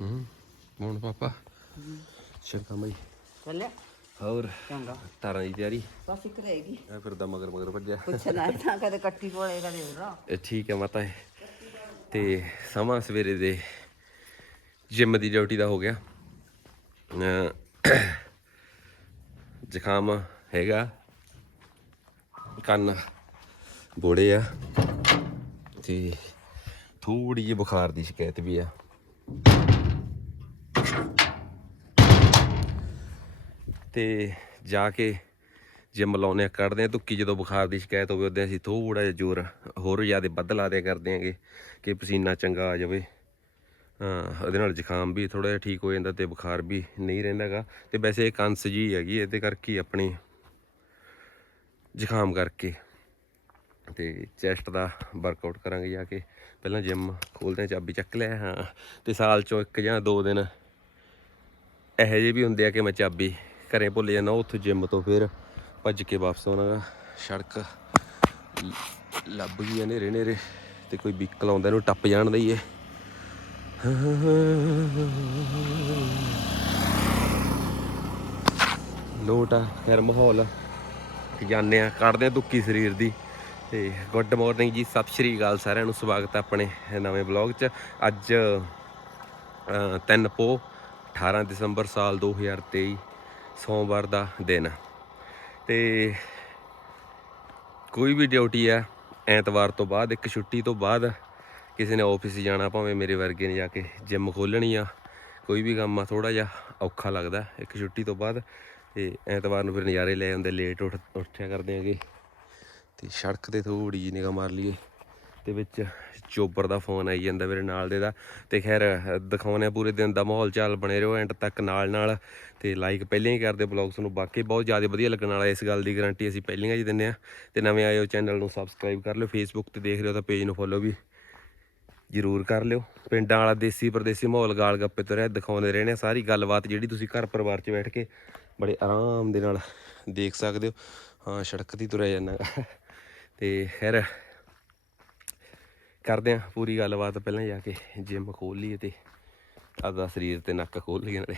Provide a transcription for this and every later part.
ਹੂੰ ਹੁਣ ਪਾਪਾ। ਚੰਗਾ ਮਈ ਚੱਲਿਆ? ਹੋਰ ਚੰਗਾ। ਤਾਰਾਂ ਦੀ ਤਿਆਰੀ? ਬਸ ਇੱਕ ਰਹੇਗੀ ਐ ਫਿਰਦਾ ਮਗਰ ਮਗਰ ਭੱਜਿਆ। ਪੁੱਛਣਾ ਹੈ ਤਾਂ ਕਦੇ ਕੱਟੀ ਕੋਲੇ ਕਦੇ ਉਰਾ ਇਹ ਠੀਕ ਹੈ ਮਾਤਾ। ਤੇ ਸਮਾਂ ਸਵੇਰੇ ਦੇ ਜਿਮ ਦੀ ਡਿਊਟੀ ਦਾ ਹੋ ਗਿਆ। ਜ਼ੁਕਾਮ ਹੈਗਾ। ਕੰਨ ਬੋੜੇ ਆ। ਤੇ ਥੋੜੀ ਜਿਹੀ ਬੁਖਾਰ ਦੀ ਸ਼ਿਕਾਇਤ ਵੀ ਆ। ਤੇ ਜਾ ਕੇ ਜਿਮ ਲਾਉਨੇ ਆ, ਕੱਢਦੇ ਆ। ਧੁੱਕੀ ਜਦੋਂ ਬੁਖਾਰ ਦੀ ਸ਼ਿਕਾਇਤ ਹੋਵੇ ਉਦੋਂ ਅਸੀਂ ਥੋੜਾ ਜਿਹਾ ਜ਼ੋਰ, ਹੋਰ ਜ਼ਿਆਦਾ ਵੱਧ ਲਾ ਦਿਆ ਕਰਦੇ ਆਂਗੇ ਕਿ ਪਸੀਨਾ ਚੰਗਾ ਆ ਜਾਵੇ। ਹਾਂ, ਉਹਦੇ ਨਾਲ ਜ਼ੁਕਾਮ ਵੀ ਥੋੜਾ ਜਿਹਾ ਠੀਕ ਹੋ ਜਾਂਦਾ ਤੇ ਬੁਖਾਰ ਵੀ ਨਹੀਂ ਰਹਿੰਦਾਗਾ ਤੇ ਵੈਸੇ ਇਹ ਕੰਸ ਜੀ ਹੈਗੀ, ਇਹਦੇ ਕਰਕੇ ਹੀ ਆਪਣੀ ਜ਼ੁਕਾਮ ਕਰਕੇ ਤੇ ਚੈਸਟ ਦਾ ਵਰਕਆਊਟ ਕਰਾਂਗੇ ਜਾ ਕੇ। ਪਹਿਲਾਂ ਜਿਮ ਖੋਲਦੇ ਆ, ਚਾਬੀ ਚੱਕ ਲਿਆ, ਹਾਂ। ਤੇ ਸਾਲ ਚੋਂ ਇੱਕ ਜਾਂ ਦੋ ਦਿਨ ਇਹੋ ਜਿਹੇ ਵੀ ਹੁੰਦੇ ਆ ਕਿ ਮੈਂ ਚਾਬੀ ਘਰੇ ਭੁੱਲ ਜਾਂਦਾ ਉੱਥੇ ਜਿਮ ਤੋਂ ਫਿਰ ਭੱਜ ਕੇ ਵਾਪਸ ਆਉਣਾ ਗਾ। ਸੜਕ ਲੱਭ ਗਈ ਆ ਨੇਰੇ ਨੇਰੇ ਤੇ ਕੋਈ ਵਹੀਕਲ ਆਉਂਦਾ ਇਹਨੂੰ ਟੱਪ ਜਾਣ ਦਈਏ। ਲੋਟ ਆ ਫਿਰ ਮਾਹੌਲ ਜਾਣੇ ਆ ਕੱਢਦੇ ਆ ਦੁੱਕੀ ਸਰੀਰ ਦੀ। ਤੇ ਗੁੱਡ ਮਾਰਨਿੰਗ ਜੀ ਸਤਿ ਸ਼੍ਰੀ ਅਕਾਲ ਸਾਰਿਆਂ ਨੂੰ ਸਵਾਗਤ ਹੈ ਆਪਣੇ ਨਵੇਂ ਬਲੌਗ 'ਚ। ਅੱਜ ਅ, ਤਿੰਨ ਪੋ 18 ਦਸੰਬਰ ਸਾਲ 2023 ਸੋਮਵਾਰ ਦਾ ਦਿਨ। ਤੇ ਕੋਈ ਵੀ ਡਿਊਟੀ ਆ, ਐਤਵਾਰ ਤੋਂ ਬਾਅਦ, ਇੱਕ ਛੁੱਟੀ ਤੋਂ ਬਾਅਦ ਕਿਸੇ ਨੇ ਆਫਿਸ ਜਾਣਾ, ਭਾਵੇਂ ਮੇਰੇ ਵਰਗੇ ਨੇ ਜਾ ਕੇ ਜਿਮ ਖੋਲਣੀ ਆ, ਕੋਈ ਵੀ ਕੰਮ ਆ ਥੋੜਾ ਜਿਹਾ ਔਖਾ ਲੱਗਦਾ, ਇੱਕ ਛੁੱਟੀ ਤੋਂ ਬਾਅਦ। ਤੇ ਐਤਵਾਰ ਨੂੰ ਫਿਰ ਨਜ਼ਾਰੇ ਲੈ ਆਉਂਦੇ ਲੇਟ ਉੱਠ, ਉੱਠਿਆ ਕਰਦੇ ਆਂਗੇ। ਤੇ ਸੜਕ ਤੇ ਥੋੜੀ ਜਿਹੀ ਨਿਗਾਹ ਮਾਰ ਲਈਏ। ਤੇ ਵਿੱਚ ਚੋਬਰ ਦਾ ਫੋਨ ਆਈ ਜਾਂਦਾ ਮੇਰੇ ਨਾਲ ਦੇ ਦਾ। ਤੇ ਖੈਰ ਦਿਖਾਉਣੇ ਆ ਪੂਰੇ ਦਿਨ ਦਾ ਮਾਹੌਲ ਚਾਲ ਬਣੇ ਰਹੋ ਐਂਡ ਤੱਕ ਨਾਲ ਨਾਲ। ਤੇ ਲਾਈਕ ਪਹਿਲਾਂ ਹੀ ਕਰਦੇ ਬਲੌਗਸ ਨੂੰ, ਬਾਕੀ ਬਹੁਤ ਜ਼ਿਆਦਾ ਵਧੀਆ ਲੱਗਣ ਵਾਲਾ ਇਸ ਗੱਲ ਦੀ ਗਾਰੰਟੀ ਅਸੀਂ ਪਹਿਲਾਂ ਹੀ ਦਿੰਨੇ ਆ ਤੇ ਨਵੇਂ ਆਏ ਹੋ ਚੈਨਲ ਨੂੰ ਸਬਸਕ੍ਰਾਈਬ ਕਰ ਲਿਓ ਫੇਸਬੁੱਕ ਤੇ ਦੇਖ ਰਹੇ ਹੋ ਤਾਂ ਪੇਜ ਨੂੰ ਫੋਲੋ ਵੀ ਜਰੂਰ ਕਰ ਲਿਓ। ਪਿੰਡਾਂ ਵਾਲਾ ਦੇਸੀ ਪਰਦੇਸੀ ਮਾਹੌਲ ਗਾਲ ਗੱਪੇ ਤੋਂ ਰਹਿ, ਦਿਖਾਉਂਦੇ ਰਹਿਣੇ ਆ ਸਾਰੀ ਗੱਲਬਾਤ ਜਿਹੜੀ ਤੁਸੀਂ ਘਰ ਪਰਿਵਾਰ 'ਚ ਬੈਠ ਕੇ ਬੜੇ ਆਰਾਮ ਦੇ ਨਾਲ ਦੇਖ ਸਕਦੇ ਹੋ। ਹਾਂ, ਸੜਕ ਦੀ ਤੁਰਿਆ ਜਾਂਦਾ। ਤੇ ਖੈਰ ਕਰਦੇ ਆ ਪੂਰੀ ਗੱਲਬਾਤ ਪਹਿਲਾਂ ਜਾ ਕੇ ਜਿਮ ਖੋਲ ਲਈਏ ਤੇ ਆਪਦਾ ਸਰੀਰ ਤੇ ਨੱਕ ਖੋਲ ਲਈਏ ਨਾਲੇ।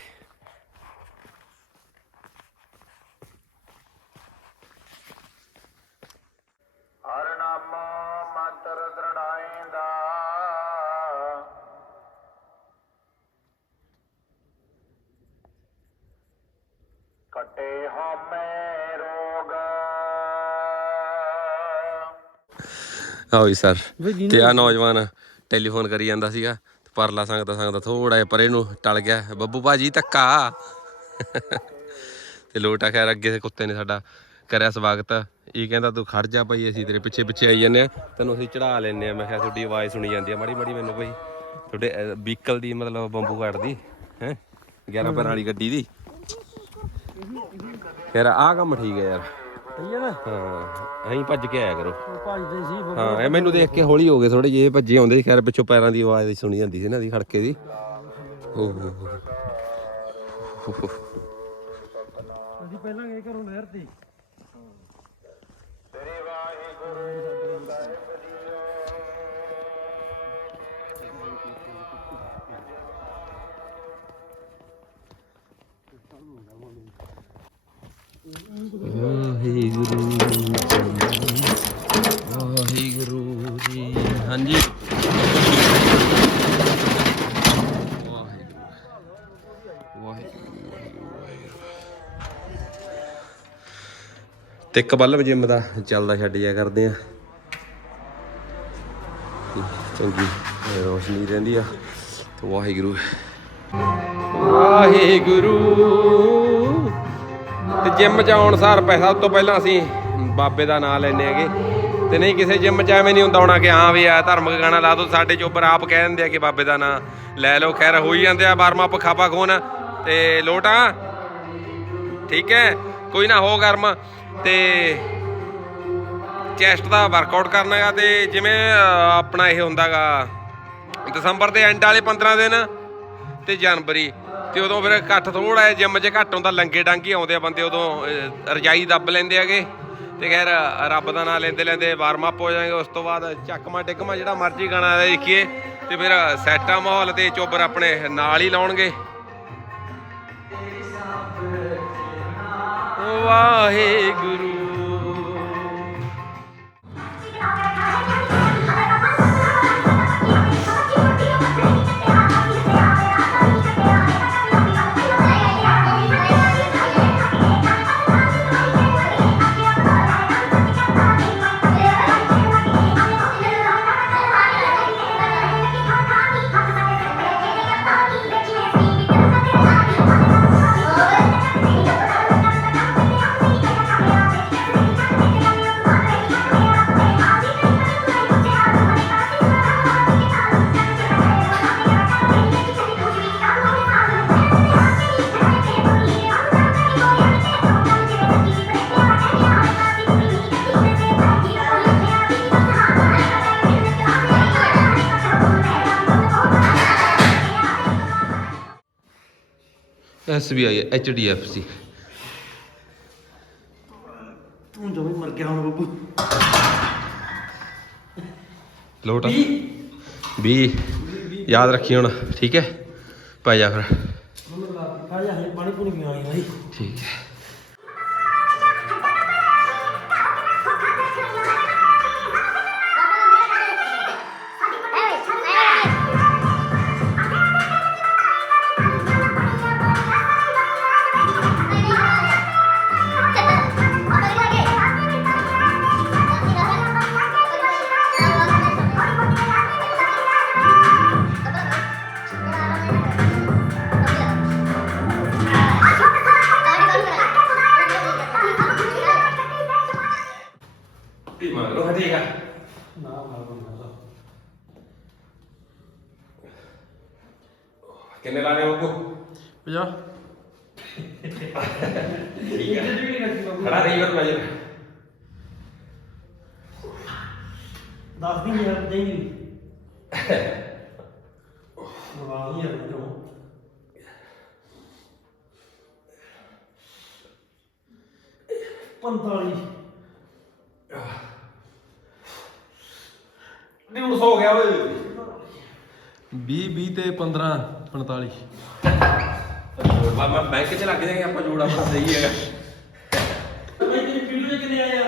ਆਓ ਜੀ ਸਰ। ਤੇ ਆ ਨੌਜਵਾਨ ਟੈਲੀਫੋਨ ਕਰੀ ਜਾਂਦਾ ਸੀਗਾ ਪਰਲਾ ਸੰਗਦਾ ਸੰਗਦਾ ਥੋੜਾ ਜਿਹਾ ਪਰੇ ਨੂੰ ਟਲ ਗਿਆ। ਬੱਬੂ ਭਾਜੀ ਧੱਕਾ। ਤੇ ਲੋਟਾ ਖੈਰ ਅੱਗੇ ਦੇ ਕੁੱਤੇ ਨੇ ਸਾਡਾ ਕਰਿਆ ਸਵਾਗਤ। ਇਹ ਕਹਿੰਦਾ ਤੂੰ ਖੜ ਜਾ ਭਾਈ ਅਸੀਂ ਤੇਰੇ ਪਿੱਛੇ ਪਿੱਛੇ ਆਈ ਜੰਨੇ ਆ ਤੈਨੂੰ ਅਸੀਂ ਚੜਾ ਲੈਨੇ ਆ ਮੈਂ ਕਿਹਾ ਤੁਹਾਡੀ ਆਵਾਜ਼ ਸੁਣੀ ਜਾਂਦੀ ਆ। ਮਾੜੀ ਮਾੜੀ ਮੈਨੂੰ ਭਾਈ ਤੁਹਾਡੇ ਵਹੀਕਲ ਦੀ ਮਤਲਬ ਬੰਬੂ ਕੱਢਦੀ ਹੈ? 11 ਪੈਰਾਂ ਵਾਲੀ ਗੱਡੀ ਦੀ। ਯਾਰ ਆਹ ਕੰਮ ਠੀਕ ਹੈ ਯਾਰ। ਸਹੀ ਹੈ ਨਾ। ਹਾਂ ਅਸੀਂ ਭੱਜ ਕੇ ਆਇਆ ਕਰੋ। ਭੱਜਦੇ ਸੀ ਬ- ਹਾਂ ਇਹ ਮੈਨੂੰ ਦੇਖ ਕੇ ਹੌਲੀ ਹੋ ਗਏ ਥੋੜੇ ਜਿਹੇ ਭੱਜੇ ਆਉਂਦੇ ਸੀ ਖੈਰ ਪਿੱਛੋਂ ਪੈਰਾਂ ਦੀ ਆਵਾਜ਼ ਸੁਣੀ ਜਾਂਦੀ ਸੀ ਇਹਨਾਂ ਦੀ ਖੜਕੇ ਦੀ। ਓ ਹੋ ਹੋ। ਅਸੀਂ ਪਹਿਲਾਂ ਗਏ ਘਰੋਂ ਨਹਿਰ ਤੇ। ਵਾਹਿਗੁਰੂ ਵਾਹਿਗੁਰੂ ਜੀ, ਹਾਂਜੀ। ਤੇ ਇੱਕ ਬੱਲਬ ਜਿੰਮ ਦਾ ਚੱਲਦਾ ਛੱਡ ਜਾ ਕਰਦੇ ਆ। ਚੰਗੀ ਰੋਸ਼ਨੀ ਰਹਿੰਦੀ ਆ। ਤੇ ਵਾਹਿਗੁਰੂ। ਵਾਹਿਗੁਰੂ। ਤੇ ਜਿਮ ਚ ਆਉਣ ਸਾਰ ਪੈਸਾ ਉਸ ਤੋਂ ਪਹਿਲਾਂ ਅਸੀਂ ਬਾਬੇ ਦਾ ਨਾਮ ਲੈਨੇ ਹੈਗੇ। ਤੇ ਨਹੀਂ ਕਿਸੇ ਜਿਮ ਚ ਐਵੇਂ ਨਹੀਂ ਹੁੰਦਾ ਹੋਣਾ ਕਿ ਹਾਂ ਵੀ ਆ ਧਾਰਮਿਕ ਗਾਣਾ ਲਾ ਦੋ, ਸਾਡੇ ਚੋਬਰ ਆਪ ਕਹਿ ਦਿੰਦੇ ਆ ਕਿ ਬਾਬੇ ਦਾ ਨਾਮ ਲੈ ਲਓ। ਖੈਰ ਹੋਈ ਜਾਂਦੇ ਆ ਵਾਰਮ ਅਪ ਖਾਪਾ ਖੋਨ ਤੇ ਲੋਟਾ। ਠੀਕ ਹੈ, ਕੋਈ ਨਾ ਹੋ ਗਰਮ ਤੇ ਚੈਸਟ ਦਾ ਵਰਕਆਊਟ ਕਰਨਾ ਹੈਗਾ ਤੇ ਜਿਵੇਂ ਆਪਣਾ ਇਹ ਹੁੰਦਾਗਾ ਦਸੰਬਰ ਦੇ ਐਂਡ ਵਾਲੇ 15 ਦਿਨ ਤੇ ਜਨਵਰੀ। ਤੇ ਉਦੋਂ ਫਿਰ ਘੱਟ ਥੋੜਾ ਜਿਹਾ ਜਿਮ 'ਚ ਘੱਟ ਹੁੰਦਾ ਲੰਗੇ ਡਾਂਗੀ ਆਉਂਦੇ ਆ ਬੰਦੇ ਉਦੋਂ ਰਜਾਈ ਦੱਬ ਲੈਂਦੇ ਹੈਗੇ ਤੇ ਖੈਰ, ਰੱਬ ਦਾ ਨਾਮ ਲੈਂਦੇ ਲੈਂਦੇ ਵਾਰਮ ਅਪ ਹੋ ਜਾਣਗੇ ਉਸ ਤੋਂ ਬਾਅਦ ਚੱਕਮਾ ਟਿਕਮਾ ਜਿਹੜਾ ਮਰਜ਼ੀ ਗਾਣਾ ਦੇਖੀਏ ਤੇ ਫਿਰ ਸੈਟਾ ਮਾਹੌਲ ਤੇ ਚੋਬਰ ਆਪਣੇ ਨਾਲ ਹੀ ਲਾਉਣਗੇ। ਵਾਹਿਗੁਰੂ ਐਸਬੀਆਈ ਐਚਡੀਐਫਸੀ ਤੂੰ ਜਮੀ ਮਰ ਗਿਆ ਹੁਣ ਬੱਬੂ। ਲੋਟ 20 ਯਾਦ ਰੱਖੀ ਹੁਣ ਠੀਕ ਹੈ? ਪੈ ਜਾ ਫਿਰ। ਪਾਣੀ ਪੂਣੀ ਪੀਣਾ ਭਾਈ ਠੀਕ ਹੈ। 20 20 ਤੇ 15 45 ਬਾ ਮੈਂ ਬੈਂਕ ਚ ਲੱਗ ਜਾਗੇ ਆਪਾਂ ਜੋੜ ਆਪਣਾ ਸਹੀ ਹੈਗਾ। ਮੈਂ ਤੇਰੀ ਵੀਡੀਓ ਕਿੰਨੇ ਆਇਆ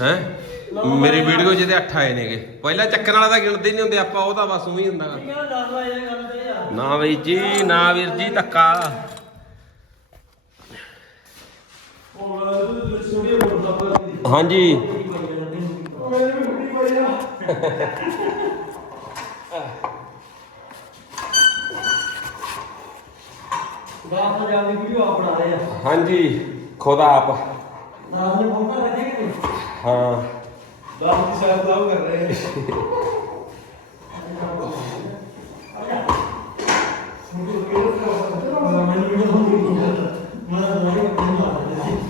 ਹੈ? ਮੇਰੀ ਵੀਡੀਓ ਜਿਹਦੇ 8 ਆਏ ਨੇਗੇ। ਪਹਿਲਾਂ ਚੱਕਣ ਵਾਲਾ ਤਾਂ ਗਿਣਦੇ ਨਹੀਂ ਹੁੰਦੇ ਆਪਾਂ ਉਹ ਤਾਂ ਬਸ ਉਹੀ ਹੁੰਦਾ। ਗਾ। ਕਿਹੜਾ ਦੱਸ ਲਾ ਇਹ ਗੱਲ ਤੇ ਯਾਰ ਨਾ ਵੀਰ ਜੀ ਨਾ ਵੀਰ ਜੀ ਧੱਕਾ ਹਾਂਜੀ। ਦਾਸ ਹਜ਼ਾਰ ਦੀ ਵੀਡੀਓ ਆਪ ਬਣਾ ਰਹੇ ਆ। ਹਾਂਜੀ ਖੁਦਾ ਆਪ। ਦਾਸ ਨੇ ਫੋਨ ਕਰ ਰੱਖਿਆ ਕਿ ਨਹੀਂ? ਹਾਂ। ਦਾਸ ਦੀ ਸਾਈਡ ਲਾਉ ਕਰ ਰਹੇ ਆ। ਮੈਨੂੰ ਵੀਡੀਓ ਫੋਨ ਕੀਤੀ ਮੈਂ ਤਾਂ ਨਹੀਂ ਮਾਰ ਰਿਹਾ ਸੀ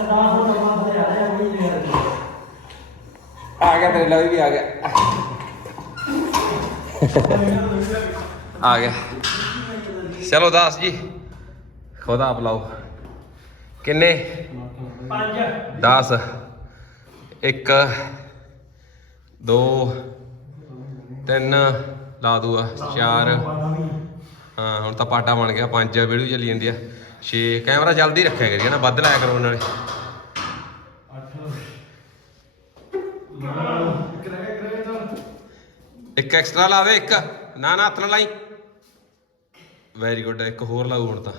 ਦਾਸ ਨੂੰ ਮਾਰ ਰਿਹਾ ਹੈ ਨਹੀਂ ਰਿਹਾ ਆ ਗਿਆ ਤੇਰੇ ਲਈ ਵੀ ਆ ਗਿਆ। ਆ ਗਿਆ। ਚਲੋ ਦਾਸ ਜੀ ਖੁਦਾ ਆਪ ਲਾਓ। ਕਿੰਨੇ? ਪੰਜ। 10 1 2 3 ਲਾ ਦੂਆ 4 ਹਾਂ ਹੁਣ ਤਾਂ ਪਾਟਾ ਬਣ ਗਿਆ 5 ਵੀਡੀਓ ਚੱਲੀ ਜਾਂਦੀ ਆ। 6 ਕੈਮਰਾ ਜਲਦੀ ਰੱਖਿਆ ਕਰੀਏ ਨਾ ਵੱਧ ਲਾਇਆ ਕਰੋ ਨਾਲੇ ਇੱਕ ਐਕਸਟਰਾ ਲਾ ਦੇ ਇੱਕ। ਨਾ ਨਾ ਹੱਥ ਨਾਲ ਲਾਈ। ਵੈਰੀ ਗੁੱਡ ਇੱਕ ਹੋਰ ਲਾਉ ਹੁਣ ਤਾਂ।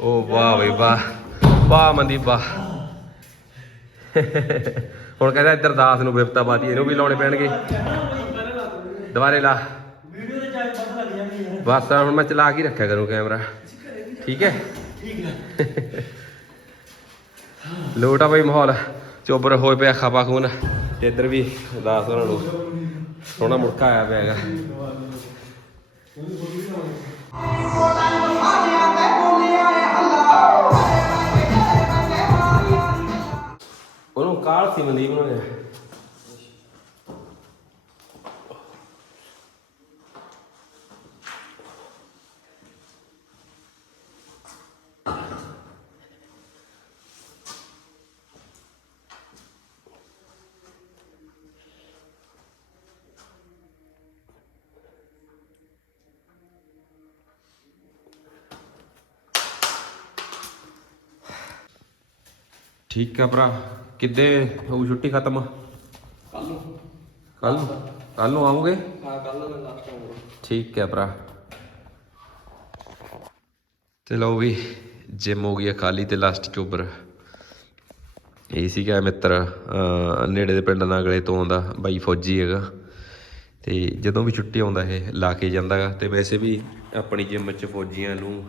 ਓ ਵਾਹ ਬਈ ਵਾਹ। ਵਾਹ ਮਨਦੀਪ, ਵਾਹ। ਹੁਣ ਕਹਿੰਦਾ ਇੱਧਰ ਦਾਸ ਨੂੰ ਬਿਪਤਾ ਪਾਤੀ, ਇਹਨੂੰ ਵੀ ਲਾਉਣੇ ਪੈਣਗੇ। ਦੁਬਾਰੇ ਲਾ। ਵੀਡੀਓ ਦੇ ਚਾਹ ਪਤਾ ਲੱਗ ਜਾਂਦੀ ਹੈ ਬਸ, ਹੁਣ ਮੈਂ ਚਲਾ ਕੇ ਰੱਖਿਆ ਕਰੂੰ ਕੈਮਰਾ। ਠੀਕ ਹੈ? ਠੀਕ ਹੈ ਲੋਟਾ ਬਈ ਮਾਹੌਲ। ਚੋਬਰ ਹੋਏ ਪਿਆ ਖਾਪਾ ਖੂਨ। ਤੇ ਇੱਧਰ ਵੀ ਦਾਸ ਉਹਨਾਂ ਨੂੰ। ਸੋਹਣਾ ਮੁੜਕਾ ਆਇਆ ਪਿਆ ਹੈਗਾ। ਉਹਨੂੰ ਕਾਲ ਸੀ ਮਨਦੀਪ ਨੂੰ ਠੀਕ ਆ ਭਰਾ। ਕਿੱਦੇ ਹੋਊ ਛੁੱਟੀ ਖਤਮ? ਕੱਲ ਨੂੰ। ਕੱਲ ਨੂੰ? ਕੱਲ ਨੂੰ ਆਉਂਗੇ ਹਾਂ ਕੱਲ ਨੂੰ ਲਾਸਟ ਆਉਂਗਾ ਠੀਕ ਹੈ ਭਰਾ। ਤੇ ਲਓ ਵੀ ਜਿਮ ਹੋ ਗਈ ਖਾਲੀ ਤੇ ਲਾਸਟ ਚੋਬਰ ਇਹ ਸੀਗਾ ਮਿੱਤਰ ਨੇੜੇ ਦੇ ਪਿੰਡ ਨਾਗਲੇ ਤੋਂ ਆਉਂਦਾ ਬਾਈ ਫੌਜੀ ਹੈਗਾ। ਤੇ ਜਦੋਂ ਵੀ ਛੁੱਟੀ ਆਉਂਦਾ ਇਹ ਲਾ ਕੇ ਜਾਂਦਾਗਾ ਤੇ ਵੈਸੇ ਵੀ ਆਪਣੀ ਜਿਮ 'ਚ ਫੌਜੀਆਂ ਨੂੰ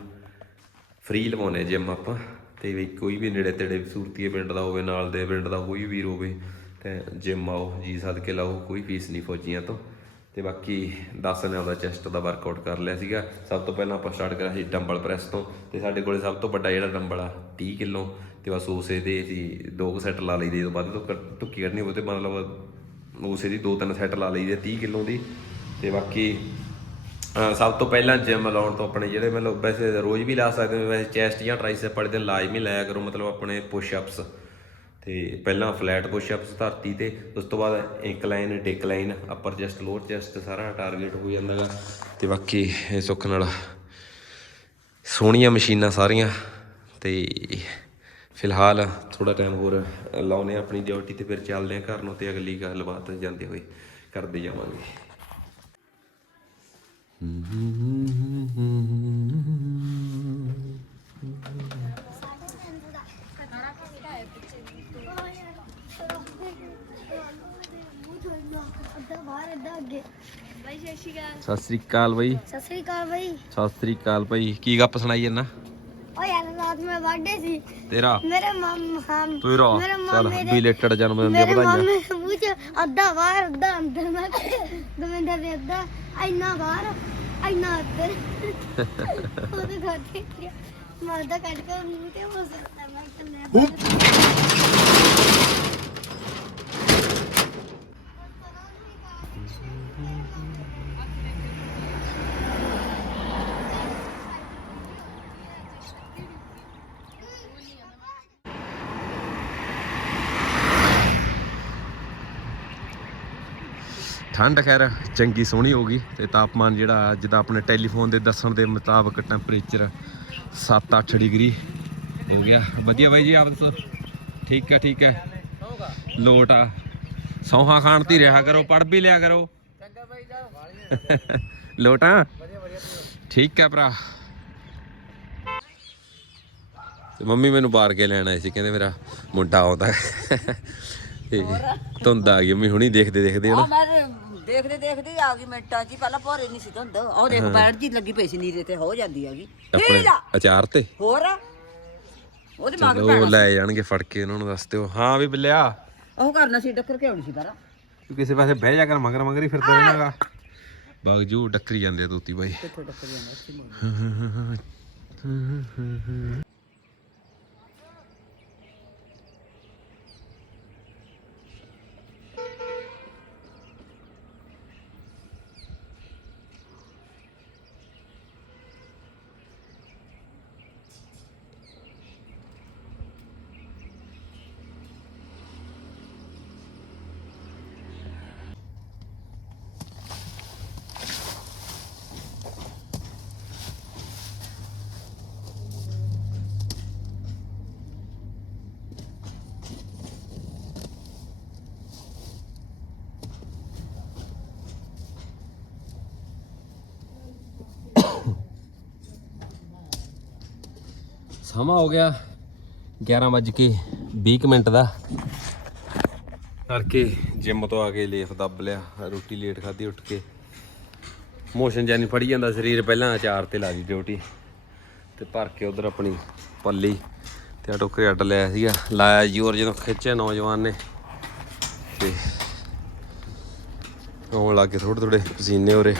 ਫ੍ਰੀ ਲਵਾਉਨੇ ਜਿਮ ਆਪਾਂ। ਤੇ ਵੀ ਕੋਈ ਵੀ ਨੇੜੇ ਤੇੜੇ ਸੂਰਤੀਏ ਪਿੰਡ ਦਾ ਹੋਵੇ, ਨਾਲ ਦੇ ਪਿੰਡ ਦਾ ਕੋਈ ਵੀਰ ਹੋਵੇ, ਤੇ ਜਿਮ ਆਓ, ਜੀ ਸਦਕੇ ਲਾਓ, ਕੋਈ ਫੀਸ ਨਹੀਂ ਫੌਜੀਆਂ ਤੋਂ। ਤੇ ਬਾਕੀ 10 ਨੇ ਉਹਦਾ ਚੈਸਟ ਦਾ ਵਰਕਆਊਟ ਕਰ ਲਿਆ ਸੀਗਾ। ਸਭ ਤੋਂ ਪਹਿਲਾਂ ਆਪਾਂ ਸਟਾਰਟ ਕਰਿਆ ਸੀ ਡੰਬਲ ਪ੍ਰੈਸ ਤੋਂ, ਤੇ ਸਾਡੇ ਕੋਲੇ ਸਭ ਤੋਂ ਵੱਡਾ ਜਿਹੜਾ ਡੰਬਲ ਆ 30 ਕਿਲੋ, ਤੇ ਬਸ ਉਸੇ ਦੇ ਅਸੀਂ ਦੋ ਕੁ ਸੈੱਟ ਲਾ ਲਈਦੇ ਜਦੋਂ ਵੱਧ ਤੋਂ ਘੱਟ- ਟੁੱਕੀ ਕਰਨੀ ਹੋਵੇ, ਤੇ ਮਤਲਬ ਉਸੇ ਦੀ ਦੋ ਤਿੰਨ ਸੈੱਟ ਲਾ ਲਈਦੇ 30 ਕਿਲੋ ਦੀ। ਤੇ ਬਾਕੀ ਸਭ ਤੋਂ ਪਹਿਲਾਂ ਜਿਮ ਲਾਉਣ ਤੋਂ ਆਪਣੇ ਜਿਹੜੇ ਮਤਲਬ ਵੈਸੇ ਰੋਜ਼ ਵੀ ਲਾ ਸਕਦੇ ਹੋ, ਵੈਸੇ ਚੈਸਟ ਜਾਂ ਟ੍ਰਾਈਸੈਪ ਵਾਲੇ ਦਿਨ ਲਾਜ਼ਮੀ ਲਾਇਆ ਕਰੋ, ਮਤਲਬ ਆਪਣੇ ਪੁਸ਼ ਅਪਸ ਤੇ ਪਹਿਲਾਂ ਫਲੈਟ ਪੁਸ਼ ਅਪਸ ਧਰਤੀ ਤੇ, ਉਸ ਤੋਂ ਬਾਅਦ incline decline upper chest lower chest ਸਾਰਾ ਟਾਰਗੇਟ ਹੋ ਜਾਂਦਾਗਾ ਤੇ ਬਾਕੀ ਸੁੱਖ ਨਾਲ ਸੋਹਣੀਆਂ ਮਸ਼ੀਨਾਂ ਸਾਰੀਆਂ। ਤੇ ਫਿਲਹਾਲ ਥੋੜਾ ਟਾਈਮ ਹੋਰ ਲਾਉਨੇ ਆਪਣੀ ਡਿਊਟੀ ਤੇ ਫਿਰ ਚੱਲਦੇ ਆ ਘਰ ਨੂੰ ਤੇ ਅਗਲੀ ਗੱਲਬਾਤ ਜਾਂਦੇ ਹੋਏ ਕਰਦੇ ਜਾਵਾਂਗੇ ਅੱਧਾ ਬਾਹਰ ਅੱਧਾ ਅੱਗੇ ਬਾਈ ਸਤਿ ਸ਼੍ਰੀ ਅਕਾਲ ਬਈ। ਸਤਿ ਸ਼੍ਰੀ ਅਕਾਲ ਬਾਈ। ਸਤਿ ਸ੍ਰੀ ਅਕਾਲ ਭਾਈ। ਕੀ ਗੱਪ ਸੁਣਾਈ ਜੰਨਾ ਓ ਯਾਰ ਰਾਤ ਮੈਂ ਬਰਥਡੇ ਸੀ। ਤੇਰਾ? ਮੇਰੇ ਮਾਮ ਤੂੰ ਰੋ ਮੇਰੇ ਚੱਲ ਮਾਮੇ ਦੇ ਬੀਲੇਟਡ ਜਨਮ ਦਿਨ ਦੀਆਂ ਮੇਰੇ ਵਧਾਈਆਂ। ਮਾਮੇ ਦੇ ਮੂੰਹ ਚ ਅੱਧਾ ਬਾਹਰ ਅੱਧਾ ਅੰਦਰ ਮੈਂ ਦਮਿੰਦਰ ਦੇ ਅੱਧਾ ਇੰਨਾ ਬਾਹਰ, ਇੰਨਾ ਅੰਦਰ। ਉਹਦੇ ਖਾਤੇ ਮੈਂ ਤਾਂ ਕੱਢ ਕੇ ਮੂੰਹ ਤੇ ਹੋ ਸਕਦਾ ਮੈਂ ਕੱਲੇ ਠੰਡ ਖੈਰ ਚੰਗੀ ਸੋਹਣੀ ਹੋ ਗਈ ਤੇ ਤਾਪਮਾਨ ਜਿਹੜਾ ਅੱਜ ਦਾ ਆਪਣੇ ਟੈਲੀਫੋਨ ਦੇ ਦੱਸਣ ਦੇ ਮੁਤਾਬਕ ਟੈਂਪਰੇਚਰ 7-8 ਡਿਗਰੀ ਹੋ ਗਿਆ। ਵਧੀਆ ਬਾਈ ਜੀ ਆਪ ਦੱਸੋ। ਠੀਕ ਹੈ ਠੀਕ ਹੈ। ਲੋਟ ਆ। ਸੌਹਾ ਖਾਣ ਤੀ ਰਿਹਾ ਕਰੋ ਪੜ ਵੀ ਲਿਆ ਕਰੋ। ਲੋਟ ਆ? ਠੀਕ ਹੈ ਭਰਾ। ਤੇ ਮੰਮੀ ਮੈਨੂੰ ਬਾਹਰ ਕੇ ਲੈਣ ਆਏ ਸੀ ਕਹਿੰਦੇ ਮੇਰਾ ਮੁੰਡਾ ਆਉਂਦਾ। ਤੇ ਧੁੰਦ ਆ ਗਈ ਮੰਮੀ ਹੁਣੀ ਦੇਖਦੇ ਦੇਖਦੇ ਮੈਂ ਦੇਖਦੇ ਦੇਖਦੇ ਆ ਗਈ ਮਿੰਟਾਂ 'ਚ ਹੀ, ਪਹਿਲਾਂ ਭੋਰੇ ਨਹੀਂ ਸੀ ਧੁੰਦ ਉਹ ਦੇਖ ਬੈਠ ਜੀ ਲੱਗੀ ਪਈ ਸੀ ਨੀਰੇ ਤੇ ਹੋ ਜਾਂਦੀ ਹੈਗੀ। ਆਪਣੇ ਅਚਾਰ ਤੇ? ਹੋਰ? ਉਹਦੇ ਮਗਰ ਪੈਣਾ ਲੈ ਜਾਣਗੇ ਫੜ ਕੇ ਉਹਨਾਂ ਨੂੰ ਦੱਸ ਦਿਓ। ਹਾਂ ਵੀ ਬਿੱਲਿਆ। ਉਹ ਕਰਨਾ ਸੀ ਡੱਕਰ ਕੇ ਆਉਣੀ ਸੀ ਤੂੰ ਕਿਸੇ ਪਾਸੇ ਬਹਿ ਜਾ ਕਰ ਮਗਰ ਮਗਰ ਹੀ ਫਿਰਦਾ ਰਹਿਣਾਗਾ। ਬਾਗਜੂ ਡੱਕਰੀ ਜਾਂਦੇ ਆ ਤੋਤੀ ਬਾਈ। ਕਿੱਥੋਂ ਡੱਕਰ ਜਾਂਦਾ ਸੀ ਸਮਾਂ ਹੋ ਗਿਆ 11 ਵੱਜ ਕੇ 20 ਮਿੰਟ ਦਾ। ਕਰਕੇ ਜਿਮ ਤੋਂ ਆ ਕੇ ਲੇਫ ਦੱਬ ਲਿਆ, ਰੋਟੀ ਲੇਟ ਖਾਧੀ ਉੱਠ ਕੇ। ਮੋਸ਼ਨ ਜਾਨੀ ਫੜੀ ਜਾਂਦਾ, ਸਰੀਰ ਪਹਿਲਾਂ ਅਚਾਰ ਤੇ ਲਾ ਦੀ ਡਿਊਟੀ। ਤੇ ਭਰ ਕੇ ਉਧਰ ਆਪਣੀ ਪੱਲੀ ਤੇ ਆ ਟੋਕਰੇ ਅੱਡ ਲਿਆ ਸੀਗਾ। ਲਾਇਆ ਜੋਰ ਜਦੋਂ ਖਿੱਚਿਆ ਨੌਜਵਾਨ ਨੇ। ਤੇ ਆਉਣ ਲੱਗੇ ਥੋੜੇ ਥੋੜੇ ਪਸੀਨੇ ਉਰੇ।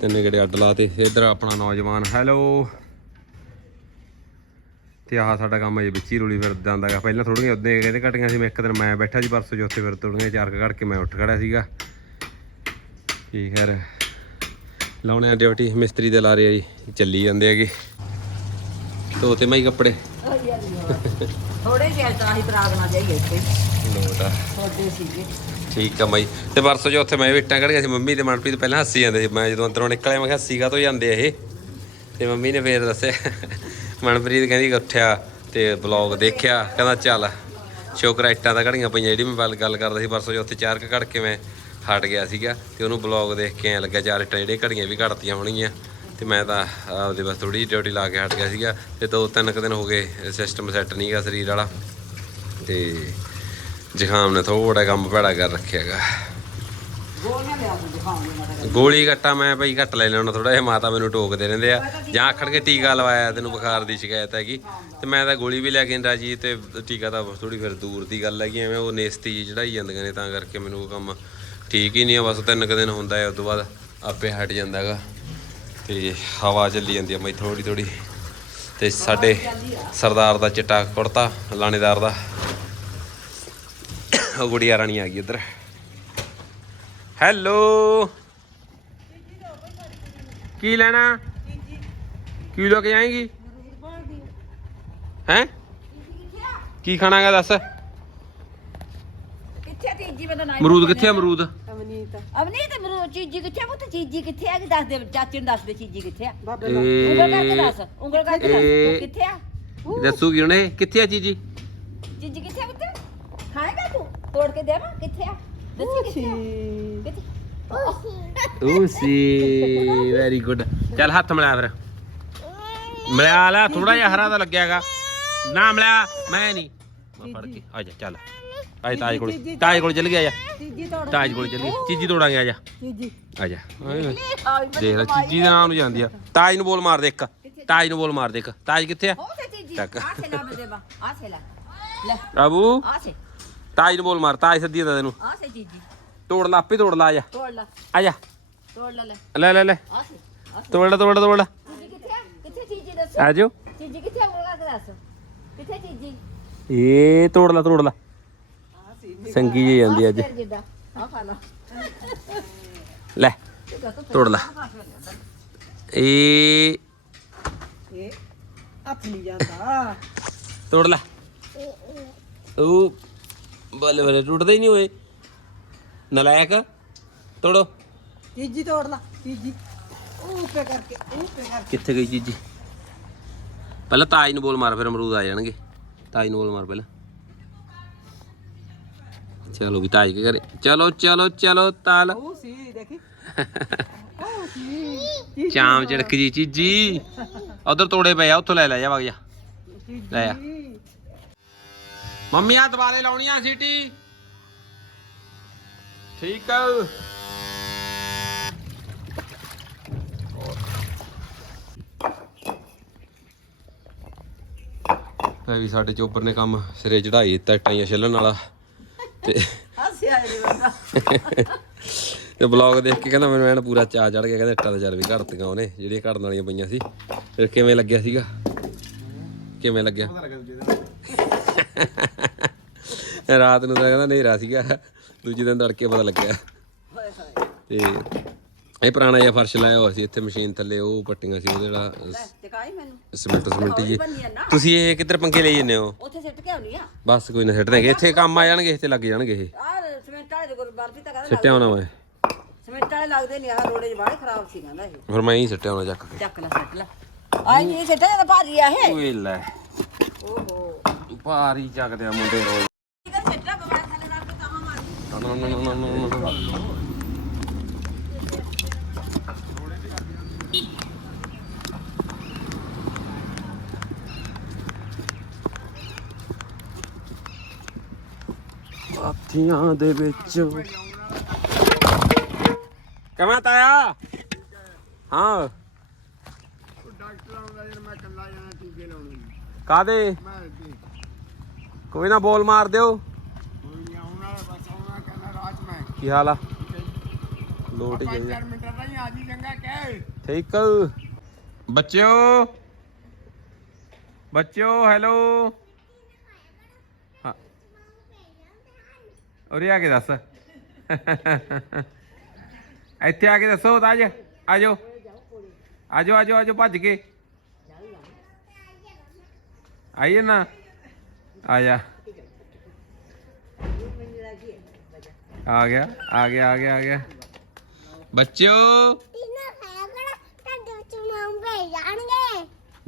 ਤਿੰਨੇ ਗੜੇ ਅੱਡ ਲਾਤੇ। ਇਧਰ ਆਪਣਾ ਨੌਜਵਾਨ, ਹੈਲੋ। ਤੇ ਆਹ ਸਾਡਾ ਕੰਮ ਅਜੇ ਵਿੱਚ ਹੀ ਰੁਲੀ ਫਿਰ ਜਾਂਦਾਗਾ ਪਹਿਲਾਂ ਥੋੜੀਆਂ ਉਦੋਂ ਕਹਿੰਦੇ ਘਟੀਆਂ ਸੀ ਮੈਂ ਇੱਕ ਦਿਨ ਮੈਂ ਬੈਠਾ ਸੀ ਪਰਸੋਂ ਚੌਥੇ ਫਿਰ ਥੋੜੀਆਂ ਚਾਰ ਕੁ ਘੜ ਕੇ ਮੈਂ ਉੱਠ ਖੜਾ ਸੀਗਾ। ਠੀਕ ਹੈ ਲਾਉਣੇ ਆ ਡਿਊਟੀ ਮਿਸਤਰੀ ਦੇ ਲਾ ਰਹੇ ਆ ਜੀ ਚੱਲੀ ਜਾਂਦੇ ਹੈਗੇ। ਧੋਤੇ ਮਾਈ ਕੱਪੜੇ। ਥੋੜੇ ਜਿਹੇ ਤਾਂ ਹੀ ਤਰਾਗ ਨਾ ਜਾਈਏ ਇੱਥੇ। ਲੋਟ ਥੋੜੇ ਸੀਗੇ। ਠੀਕ ਆ ਬਾਈ ਤੇ ਪਰਸੋਂ ਜੋ ਉੱਥੇ ਮੈਂ ਵਿਟਾਂ ਕੱਢ ਗਿਆ ਸੀ ਮੰਮੀ ਤੇ ਮਨਪ੍ਰੀਤ ਪਹਿਲਾਂ ਹੱਸੀ ਜਾਂਦੇ ਸੀ। ਮੈਂ ਜਦੋਂ ਅੰਦਰੋਂ ਨਿਕਲਿਆ ਮੈਂ ਕਿਹਾ ਹੱਸੀ ਕਾ ਤੋਂ ਜਾਂਦੇ ਇਹ? ਤੇ ਮੰਮੀ ਨੇ ਫੇਰ ਦੱਸਿਆ ਮਨਪ੍ਰੀਤ ਕਹਿੰਦੀ ਉੱਠਿਆ ਤੇ ਬਲੌਗ ਦੇਖਿਆ, ਕਹਿੰਦਾ ਚੱਲ ਸ਼ੋਕਰਾ ਇੱਟਾਂ ਤਾਂ ਘੜੀਆਂ ਪਈਆਂ, ਜਿਹੜੀ ਮੈਂ ਗੱਲ- ਗੱਲ ਕਰਦਾ ਸੀ ਪਰਸੋਂ ਉੱਥੇ ਚਾਰ ਕੁ ਘੜ ਕੇ ਮੈਂ ਹਟ ਗਿਆ ਸੀਗਾ ਤੇ ਉਹਨੂੰ ਬਲੌਗ ਦੇਖ ਕੇ ਐ ਲੱਗਿਆ, ਚਾਰ ਇੱਟਾਂ ਜਿਹੜੀਆਂ ਘੜੀਆਂ ਵੀ ਘੜਤੀਆਂ ਹੋਣਗੀਆਂ ਤੇ ਮੈਂ ਤਾਂ ਆਪਦੇ ਬਸ ਥੋੜੀ ਡਿਊਟੀ ਲਾ ਕੇ ਹਟ ਗਿਆ ਸੀਗਾ ਤੇ ਦੋ ਤਿੰਨ ਕੁ ਦਿਨ ਹੋ ਗਏ ਸਿਸਟਮ ਸੈੱਟ ਨਹੀਂਗਾ ਸਰੀਰ ਵਾਲਾ ਤੇ ਜ਼ੁਕਾਮ ਨੇ ਥੋੜਾ ਕੰਮ ਭੈੜਾ ਕਰ ਰੱਖਿਆਗਾ ਗੋਲੀਆਂ ਲਿਆ ਕੇ ਦਿਖਾਉਂਦੇ ਮੈਂ ਤਾਂ ਗੋਲੀ ਘੱਟਾ ਮੈਂ ਭਾਈ ਘੱਟ ਲੈ ਲੈਣਾ ਥੋੜਾ ਜਿਹਾ, ਮਾਤਾ ਮੈਨੂੰ ਟੋਕਦੇ ਰਹਿੰਦੇ ਆ। ਜਾਂ ਆਖੜ ਕੇ ਟੀਕਾ ਲਵਾਇਆ, ਤੈਨੂੰ ਬੁਖਾਰ ਦੀ ਸ਼ਿਕਾਇਤ ਹੈਗੀ। ਤੇ ਮੈਂ ਤਾਂ ਗੋਲੀ ਵੀ ਲੈ ਕੇ ਨਹੀਂ ਰਾਜੀ ਤੇ ਟੀਕਾ ਤਾਂ ਥੋੜੀ ਫਿਰ ਦੂਰ ਦੀ ਗੱਲ ਹੈਗੀ, ਐਵੇਂ ਉਹ ਨੇਸਤੀ ਜਿਹੀ ਚੜਾਈ ਜਾਂਦੀਆਂ ਨੇ ਤਾਂ ਕਰਕੇ ਮੈਨੂੰ ਉਹ ਕੰਮ ਠੀਕ ਹੀ ਨਹੀਂ ਆ, ਬਸ ਤਿੰਨ ਕੁ ਦਿਨ ਹੁੰਦਾ ਹੈ ਉਸ ਤੋਂ ਬਾਅਦ ਆਪੇ ਹਟ ਜਾਂਦਾ ਹੈਗਾ ਤੇ ਹਵਾ ਚੱਲੀ ਜਾਂਦੀ ਆ ਮੈਂ ਥੋੜੀ ਥੋੜੀ ਤੇ ਸਾਡੇ ਸਰਦਾਰ ਦਾ ਚਿੱਟਾ ਕੁੜਤਾ, ਲਾਣੇਦਾਰ ਦਾ। ਉਹ ਗੁੜੀਆ ਰਾਣੀ ਆ ਗਈ ਇੱਧਰ ਹੈਲੋ। ਕੀ ਲੈਣਾ? ਕੀ ਲੈ ਕੇ ਆਏਗੀ ਹੈ? ਕੀ ਖਾਣਾਗਾ ਦੱਸ? ਕਿੱਥੇ ਤੀਜੀ ਮੈਨੂੰ ਨਾ ਅਮਰੂਦ ਕਿੱਥੇ ਆ ਅਮਰੂਦ? ਅਵਨੀਤ। ਅਮਰੂਦ ਚੀਜੀ ਕਿੱਥੇ ਪੁੱਤ? ਚੀਜੀ ਕਿੱਥੇ ਆ? ਕਿ ਦੱਸ ਦੇ ਚਾਚੇ ਨੂੰ ਦੱਸ ਦੇ ਚੀਜੀ ਕਿੱਥੇ ਆ? ਉਂਗਲ ਕਰਕੇ ਇਹ ਦੱਸ ਉਂਗਲ ਕਰਕੇ ਦੱਸ ਕਿੱਥੇ ਆ? ਦੱਸੂਗੀ ਉਹਨੇ ਕਿੱਥੇ ਆ ਚੀਜੀ? ਚੀਜੀ ਕਿੱਥੇ ਆ ਪੁੱਤ? ਖਾਏਗਾ ਤੂੰ? ਤੋੜ ਕੇ ਦੇਵਾਂ? ਕਿੱਥੇ ਆ? ਵੈਰੀ ਗੁੱਡ ਚੱਲ ਹੱਥ ਮਿਲਾ ਫਿਰ। ਮਿਲਾ ਲੈ ਥੋੜਾ ਜਿਹਾ ਹਰਾ ਤਾਂ ਲੱਗਿਆਗਾ। ਨਾ ਮਿਲਾ ਮੈਂ ਨਹੀਂ। ਮੈਂ ਫੜ ਕੇ ਆ ਜਾ ਚੱਲ। ਆਏ ਤਾਜ ਕੋਲ ਤਾਜ ਕੋਲ ਚੱਲ ਗਿਆ ਜਾ। ਤਾਜ ਕੋਲ ਚੱਲ ਗਿਆ। ਚੀਜੀ ਤੋੜਾਂਗੇ ਆ ਜਾ। ਆ ਜਾ। ਦੇਖ ਲੈ ਚੀਜੀ ਦੇ ਨਾਮ ਨੂੰ ਜਾਂਦੀ ਆ। ਤਾਜ ਨੂੰ ਬੋਲ ਮਾਰ ਦੇ ਇੱਕ। ਤਾਜ ਨੂੰ ਬੋਲ ਮਾਰ ਦੇ ਇੱਕ। ਤਾਜ ਕਿੱਥੇ ਆ? ਹੋ ਤੇ ਚੀਜੀ ਟੱਕ। ਆ ਸੇ ਲਾ ਮੈਂ ਦੇਵਾ ਆ ਸੇ ਲਾ। ਲੈ ਬਾਬੂ ਆ ਸੇ ਤਾਜ ਨੂੰ ਬੋਲ ਮਾਰ ਤਾਜ ਸੱਦੀ ਜਾਂਦਾ ਤੈਨੂੰ। ਆ ਸੇ ਚੀਜੀ ਤੋੜ ਲਾ ਆਪੇ ਤੋੜ ਲਾ ਆ ਜਾ। ਤੋੜ ਲਾ। ਆ ਜਾ। ਤੋੜ ਲਾ ਲੈ। ਲੈ ਲੈ ਲੈ। ਆ ਸੇ ਤੋੜ ਲਾ ਤੋੜ ਲਾ ਤੋੜ ਲਾ। ਕਿੱਥੇ ਕਿੱਥੇ ਚੀਜੀ ਦੱਸ? ਆ ਜਾਓ। ਚੀਜੀ ਕਿੱਥੇ ਕਰਕੇ ਦੱਸ। ਕਿੱਥੇ ਚੀਜੀ ਏ ਤੋੜ ਲਾ ਤੋੜ ਲਾ। ਸੰਗੀ ਜੀ ਜਾਂਦੀ ਅੱਜ। ਆ। ਖਾ ਲਾ। ਲੈ ਤੋੜ ਲਾ। ਏ ਹੱਥ ਨਹੀਂ ਜਾਂਦਾ। ਤੋੜ ਲੈ। ਉਹ ਬੱਲੇ ਬੱਲੇ ਟੁੱਟਦੇ ਹੀ ਨਹੀਂ ਹੋਏ। ਨਲਾਇਕ ਤੋੜੋ। ਚੀਜੀ ਤੋੜ ਲਾ ਚੀਜੀ। ਉਹ ਪੇ ਕਰਕੇ ਉਹ ਪੇ ਕਰਕੇ। ਕਿੱਥੇ ਗਈ ਚੀਜੀ? ਪਹਿਲਾਂ ਤਾਜ ਨੂੰ ਬੋਲ ਮਾਰ ਫਿਰ ਅਮਰੂਦ ਆ ਜਾਣਗੇ। ਤਾਜ ਨੂੰ ਬੋਲ ਮਾਰ ਪਹਿਲਾਂ। ਚਲੋ ਵੀ ਤਾਜ ਕੇ ਕਰੇ। ਚਲੋ ਚਲੋ ਚਲੋ ਤਾਲ। ਉਹ ਸੀ ਦੇਖੀ। ਚਾਮ ਚੜਕ ਜੀ ਚੀਜੀ। ਉਧਰ ਤੋੜੇ ਪਏ ਆ ਉੱਥੋਂ ਲੈ ਲੈ ਜਾ ਵਗ ਜਾ। ਲੈ ਆ। ਮੰਮੀ ਆ ਦੁਬਾਰੇ ਲਾਉਣੀ ਆ ਸੀਟੀ। ਠੀਕ ਆ। ਇਹ ਵੀ ਸਾਡੇ ਚੋਬਰ ਨੇ ਕੰਮ ਸਿਰੇ ਚੜਾਈ ਦਿੱਤਾ ਟਾਈਆਂ ਛੱਲਣ ਵਾਲਾ। ਤੇ ਹਾਸਿਆ ਇਹਦੇ ਬੰਦਾ ਤੇ ਬਲੌਗ ਦੇਖ ਕੇ ਕਹਿੰਦਾ ਮੈਨੂੰ ਐਨ ਪੂਰਾ ਚਾਅ ਚੜ ਗਿਆ ਕਹਿੰਦਾ ਇੱਟਾਂ ਤਾਂ ਚੱਲ ਵੀ ਘੜਤੀਆਂ ਉਹਨੇ ਜਿਹੜੀਆਂ ਘੜਨ ਵਾਲੀਆਂ ਪਈਆਂ ਸੀ। ਫਿਰ ਕਿਵੇਂ ਲੱਗਿਆ ਸੀਗਾ? ਕਿਵੇਂ ਲੱਗਿਆ? ਰਾਤ ਨੂੰ ਤਾਂ ਕਹਿੰਦਾ ਹਨੇਰਾ ਸੀਗਾ। ਦੂਜੇ ਦਿਨ ਤੜਕੇ ਪਤਾ ਲੱਗਿਆ। ਤੇ ਇਹ ਪੁਰਾਣਾ ਜਿਹਾ ਫਰਸ਼ ਲਾਇਆ ਹੋਇਆ ਸੀ ਇੱਥੇ ਮਸ਼ੀਨ ਥੱਲੇ ਉਹ ਪੱਟੀਆਂ ਸੀ ਉਹਦੇ ਜਿਹੜਾ ਟਿਕਾਈ ਮੈਨੂੰ। ਸਿਮੈਂਟ ਸਿਮੈਂਟ ਜੀ। ਤੁਸੀਂ ਇਹ ਕਿੱਧਰ ਪੰਗੇ ਲਈ ਜੰਨੇ ਹੋ? ਉੱਥੇ ਸਿੱਟ ਕੇ ਆਉਣੀ ਆ। ਬਸ ਕੋਈ ਨਾ ਸਿੱਟ ਦੇਗੇ ਇੱਥੇ ਕੰਮ ਆ ਜਾਣਗੇ ਇੱਥੇ ਲੱਗ ਜਾਣਗੇ ਇਹ। ਆ ਸਿਮੈਂਟ ਵਾਲੇ ਦੇ ਕੋਲ ਬਰਫੀ ਤਾਂ ਕਹਿੰਦਾ ਸਿੱਟਿਆ ਹੋਣਾ ਮੈਂ। ਸਿਮੈਂਟ ਵਾਲੇ ਲੱਗਦੇ ਨਹੀਂ ਆ ਰੋੜੇ ਬਾਹਲੇ ਖਰਾਬ ਸੀ ਕਹਿੰਦਾ ਇਹ। ਫਿਰ ਮੈਂ ਹੀ ਸਿੱਟਿਆ ਹੋਣਾ ਚੱਕ ਕੇ। ਚੱਕ ਲੈ ਸੱਟ ਲੈ। ਆਈ ਨਹੀਂ ਸਿੱਟਿਆ ਜਾਂਦਾ ਭਾਰੀ ਆ ਇਹ। ਓਏ ਲੈ। ਓਹੋ ਭਾਰੀ ਚੱਕਦੇ ਆ ਮੁੰਡੇ ਰੋਜ਼। ਇਹਦਾ ਸਿੱਟਾ ਬਗੜਾ ਥੱਲੇ ਨਾਲ ਕੇ ਦੇ ਵਿੱਚ। ਕਮਾਂ ਤਾਇਆ? ਹਾਂ ਡਾਕਟਰ ਆਉਂਦਾ ਜਦ ਮੈਂ ਕੱਲਾ ਜਾਣਾ ਟੀਕੇ ਲਾਉਣੇ ਕਾਦੇ ਕੋਈ ਨਾ ਬੋਲ ਮਾਰ ਦਿਓ। ਕੋਈ ਨਹੀਂ ਆਉਣਾ ਕੀ ਹਾਲ ਆ? ਲੋਟ ਹੀ ਜਾਈਏ 4 ਮਿੰਟਾਂ ਦਾ ਹੀ ਆ। ਜੀ ਚੰਗਾ ਕਹਿ ਠੀਕ। ਬੱਚਿਓ। ਬੱਚਿਓ, ਹੈਲੋ। ਉਰੇ ਆ ਕੇ ਦੱਸ। ਇੱਥੇ ਆ ਕੇ ਦੱਸੋ ਤਾਜ ਆਜੋ। ਆਜੋ ਆਜੋ ਆਜੋ, ਭੱਜ ਕੇ। ਨਾ। ਆ ਜਾ। ਆ ਗਿਆ ਆ ਗਿਆ ਆ ਗਿਆ ਆ ਗਿਆ। ਬੱਚਿਓ।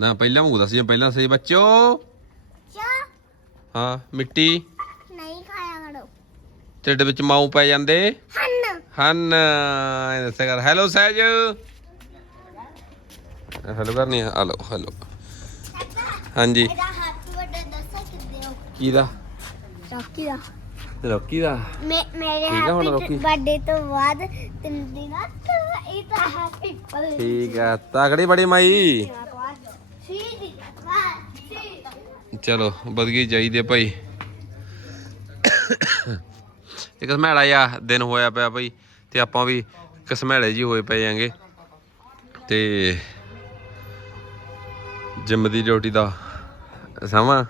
ਨਾ ਪਹਿਲਾਂ ਮੂੰਹ ਦੱਸ ਜੀ ਪਹਿਲਾਂ ਸਹੀ ਬੱਚੋ ਹਾਂ ਮਿੱਟੀ। ਨਹੀਂ ਖਾਇਆ ਕਰੋ। ਢਿੱਡ ਵਿੱਚ ਮਾਊ ਪੈ ਜਾਂਦੇ। ਹਨ। ਹਨ। ਇਹ ਦੱਸਿਆ ਕਰ। ਹੈਲੋ ਸਹਿਜ। ਹੈਲੋ। ਕਰਨੀ ਆ। ਹਲੋ ਹੈਲੋ ਹਾਂਜੀ। ਇਹਦਾ ਹੈਪੀ ਬਰਥਡੇ ਦੱਸੋ ਕਿੱਦੇ ਹੋ? ਕਿਹਦਾ? ਰੌਕੀ ਦਾ। ਰੋਕੀ ਦਾ? ਮੈਂ ਮੇਰੇ ਠੀਕ ਆ ਹੁਣ ਰੌਕੀ? ਹੈਪੀ ਬਰਥਡੇ ਤੋਂ ਬਾਅਦ ਤਿੰਨ ਦਿਨਾਂ ਤੋਂ ਇਹ ਤਾਂ ਹੈਪੀ ਬਰਥਡੇ ਠੀਕ ਆ ਤਗੜੀ ਬੜੀ ਮਾਈ। ਸੀ ਦੀ ਵਾਹ ਸੀ ਚਲੋ ਬਦਗੀ ਚਾਹੀਦੀ ਭਾਈ। ਇੱਕ ਸਮੈਲਾ ਆ ਦਿਨ ਹੋਇਆ ਪਿਆ ਭਾਈ ਤੇ ਆਪਾਂ ਵੀ ਕਸਮੈਲੇ ਜੀ ਹੋਏ ਪਏ ਆਂਗੇ। ਤੇ ਜਿਮ ਦੀ ਡਿਊਟੀ ਦਾ ਸਮਾਂ?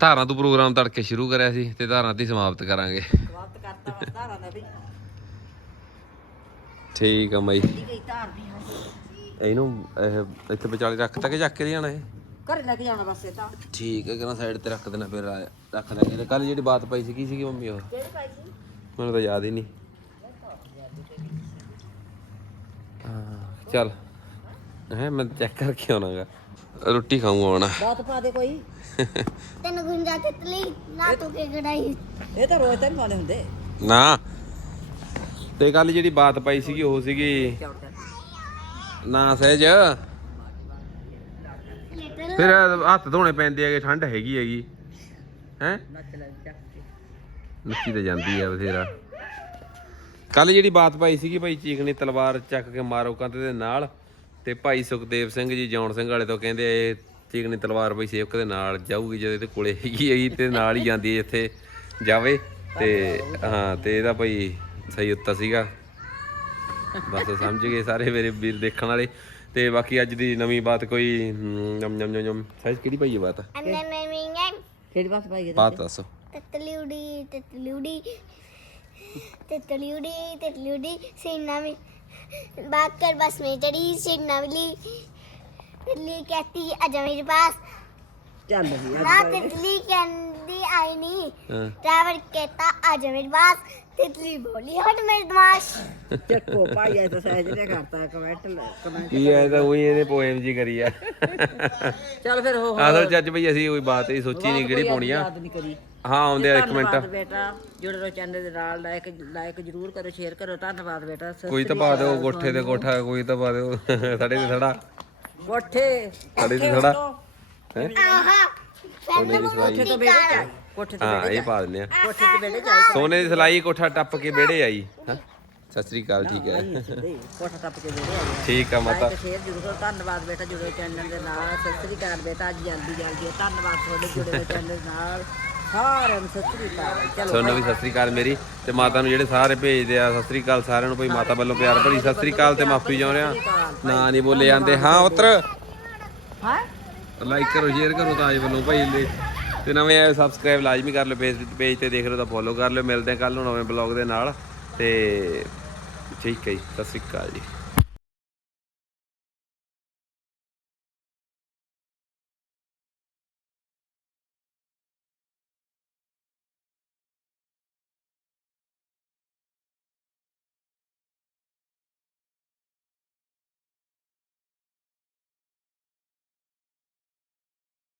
ਧਾਰਾਂ ਤੋਂ ਪ੍ਰੋਗਰਾਮ ਤੜਕੇ ਸ਼ੁਰੂ ਕਰਿਆ ਸੀ ਤੇ ਧਾਰਾਂ ਤੇ ਹੀ ਸਮਾਪਤ ਕਰਾਂਗੇ। ਵਕਤ ਕਰਤਾ ਵਾ ਧਾਰਾਂ ਦਾ ਵੀ। ਠੀਕ ਆ ਮਾਈ। ਗਈ ਧਾਰ ਦੀ ਇਹਨੂੰ ਇਹ ਇੱਥੇ ਵਿਚਾਲੇ ਰੱਖ ਤਾ ਕਿ ਚੱਕ ਕੇ ਜਾਣਾ ਇਹ। ਘਰੇ ਲੈ ਕੇ ਜਾਣਾ ਬਸ ਇਹ ਤਾਂ। ਠੀਕ ਹੈ ਕਹਿੰਦਾ ਸਾਈਡ ਤੇ ਰੱਖ ਦੇਣਾ ਫਿਰ ਆ- ਰੱਖ ਲਾਂਗੇ ਕੱਲ ਜਿਹੜੀ ਬਾਤ ਪਈ ਸੀ ਕੀ ਸੀਗੀ ਮੰਮੀ ਉਹ? ਮੈਨੂੰ ਤਾਂ ਯਾਦ ਹੀ ਨਹੀਂ। ਹਾਂ ਚੱਲ। ਹੈ ਮੈਂ ਚੈੱਕ ਕਰਕੇ ਆਉਣਾਗਾ। ਰੋਟੀ ਖਾਊਂਗਾ ਹੁਣ। ਬਾਤ ਪਾ ਦੇ ਕੋਈ। ਤੈਨੂੰ ਗੁੰਜਾ ਤਿਤਲੀ ਨਾ ਤੂੰ ਕੇ ਗੜਾਈ ਇਹ ਤਾਂ ਰੋਜ਼ ਤਾਂ ਨਹੀਂ ਹੁੰਦੇ। ਨਾ। ਤੇ ਕੱਲ ਜਿਹੜੀ ਬਾਤ ਪਾਈ ਸੀਗੀ ਉਹ ਸੀਗੀ ਨਾ ਸਹਿਜ। ਫਿਰ ਹੱਥ ਧੋਣੇ ਪੈਂਦੇ ਹੈਗੇ ਠੰਡ ਹੈਗੀ ਹੈਗੀ। ਹੈ? ਨੱਚੀ ਤਾਂ ਜਾਂਦੀ ਆ ਬਥੇਰਾ। ਕੱਲ ਜਿਹੜੀ ਬਾਤ ਪਾਈ ਸੀਗੀ ਭਾਈ ਚੀਕਣੀ ਤਲਵਾਰ ਚੱਕ ਕੇ ਮਾਰੋ ਕੰਧ ਦੇ ਨਾਲ। ਤੇ ਭਾਈ ਸੁਖਦੇਵ ਸਿੰਘ ਜੀ ਜੌਨ ਸਿੰਘ ਵਾਲੇ ਤੋਂ ਕਹਿੰਦੇ ਇਹ ਚੀਕਣੀ ਤਲਵਾਰ ਬਈ ਸੇਵਕ ਦੇ ਨਾਲ ਜਾਊਗੀ ਜਿਹਦੇ ਤੇ ਕੋਲੇ ਹੈਗੀ ਹੈਗੀ ਤੇ ਨਾਲ ਹੀ ਜਾਂਦੀ ਇੱਥੇ ਜਾਵੇ ਤੇ ਹਾਂ ਤੇ ਇਹਦਾ ਭਾਈ ਸਹੀ ਉੱਤਾ ਸੀਗਾ। ਬਸ ਸਮਝ ਗਏ ਸਾਰੇ ਮੇਰੇ ਵੀਰ ਦੇਖਣ ਵਾਲੇ। ਤੇ ਬਾਕੀ ਅੱਜ ਦੀ ਨਵੀਂ ਬਾਤ ਕੋਈ ਨਮ ਨਮ ਨਮ ਸਾਈਜ਼ ਕਿਹੜੀ ਭਾਈ ਇਹ ਬਾਤ ਆ? ਅੰਨੇ ਮੈਂ ਮੈਂ ਕਿਹੜੀ ਬਾਤ ਭਾਈ ਇਹ ਬਾਤ ਦੱਸੋ। ਤਤਲੀਉੜੀ ਤਤਲੀਉੜੀ ਤਤਲੀਉੜੀ ਤਤਲੀਉੜੀ ਸੇਨਾ ਵਿੱਚ तितली उड़ी सीना में बात कर बस में चढ़ी सीना मिली तितली कहती आजा मेरे पास ਚੱਲ ਵੀ ना तितली कहती आई नहीं ਹਾਂ ड्राइवर कहता आजा मेरे पास तितली बोली हट मेरे दिमाग ਚੱਕੋ ਭਾਈ ਐ ਤਾਂ ਸਹਿਜ ਨੇ ਕਰਤਾ ਕਮੈਂਟ ਕਮੈਂਟ ਕੀ ਐ ਤਾਂ ਉਹੀ ਇਹਨੇ ਪੋਇਮ ਜੀ ਕਰੀ ਆ ਚੱਲ ਫਿਰ ਹੋ ਅਸਲ ਚ ਅੱਜ ਬਈ ਅਸੀਂ ਕੋਈ ਬਾਤ ਹੀ ਸੋਚੀ ਨਹੀਂ ਕਿਹੜੀ ਪਾਉਣੀ ਆ ਯਾਦ ਨਹੀਂ ਕਰੀ ਹਾਂ ਆਉਂਦੇ ਆ ਇੱਕ ਮਿੰਟ। ਬੇਟਾ ਜੁੜੇ ਰਹੋ ਚੈਨਲ ਦੇ ਨਾਲ ਲਾਇਕ ਲਾਇਕ ਜਰੂਰ ਕਰੋ ਸ਼ੇਅਰ ਕਰੋ ਧੰਨਵਾਦ ਬੇਟਾ ਸਤਿ ਕੋਈ ਤਾਂ ਪਾ ਦਿਓ ਕੋਠੇ ਤੇ ਕੋਠਾ ਕੋਈ ਤਾਂ ਪਾ ਦਿਓ ਸਾਡੇ ਤੇ ਥੜਾ ਕੋਠੇ ਸਾਡੇ ਤੇ ਥੜਾ ਸੋਨੇ ਦੀ ਸਲਾਈ। ਤੋਂ ਬੇੜੇ। ਕੋਠੇ ਤੇ ਹਾਂ ਇਹ ਪਾ ਦਿੰਦੇ ਆ। ਕੋਠੇ ਤੇ ਬੇੜੇ ਜਾਈ ਸੋਨੇ ਦੀ ਸਲਾਈ ਕੋਠਾ ਟੱਪ ਕੇ ਵਿਹੜੇ ਆਈ। ਹਾਂ? ਸਤਿ ਸ੍ਰੀ ਅਕਾਲ ਠੀਕ ਹੈ। ਕੋਠਾ ਟੱਪ ਕੇ ਬੇੜੇ ਆਈ ਠੀਕ ਆ ਮਾਤਾ। ਲਾਇਕ ਸ਼ੇਅਰ ਜਰੂਰ ਕਰੋ। ਧੰਨਵਾਦ ਬੇਟਾ ਜੁੜੇ ਚੈਨਲ ਦੇ ਨਾਲ। ਸਤਿ ਸ੍ਰੀ ਅਕਾਲ ਬੇਟਾ ਅੱਜ ਜਲਦੀ ਜਲਦੀ। ਧੰਨਵਾਦ ਤੁਹਾਡੇ ਜੁੜੇ ਚੈਨਲ ਨਾਲ। ਸਾਰਿਆਂ ਨੂੰ ਸਤਿ ਸ੍ਰੀ ਅਕਾਲ। ਚਲੋ ਤੁਹਾਨੂੰ ਵੀ ਸਤਿ ਸ੍ਰੀ ਅਕਾਲ ਮੇਰੀ। ਤੇ ਮਾਤਾ ਨੂੰ ਜਿਹੜੇ ਸਾਰੇ ਭੇਜਦੇ ਆ ਸਤਿ ਸ੍ਰੀ ਅਕਾਲ ਸਾਰਿਆਂ ਨੂੰ ਭਾਈ ਮਾਤਾ ਵੱਲੋਂ ਪਿਆਰ ਭਰੀ ਸਤਿ ਸ੍ਰੀ ਅਕਾਲ ਤੇ ਮਾਫੀ ਚਾਹੁੰਦੇ ਆ। ਨਾ ਨਹੀਂ ਬੋਲੇ ਜਾਂਦੇ। ਹਾਂ ਉਤਰ ਹਾਂ? ਲਾਈਕ ਕਰੋ ਸ਼ੇਅਰ ਕਰੋ ਤਾਂ ਅੱਜ ਵੱਲੋਂ ਭਾਈ ਲਈ ਤੇ ਨਵੇਂ ਆਏ ਸਬਸਕ੍ਰਾਈਬ ਲਾਜ਼ਮੀ ਕਰ ਲਿਓ ਪੇਜ ਪੇਜ ਤੇ ਦੇਖ ਰਹੇ ਹੋ ਤਾਂ ਫੋਲੋ ਕਰ ਲਿਓ। ਮਿਲਦੇ ਆ ਕੱਲ ਨੂੰ ਨਵੇਂ ਬਲੌਗ ਦੇ ਨਾਲ। ਤੇ ਠੀਕ ਹੈ ਜੀ ਸਤਿ ਸ੍ਰੀ ਅਕਾਲ ਜੀ।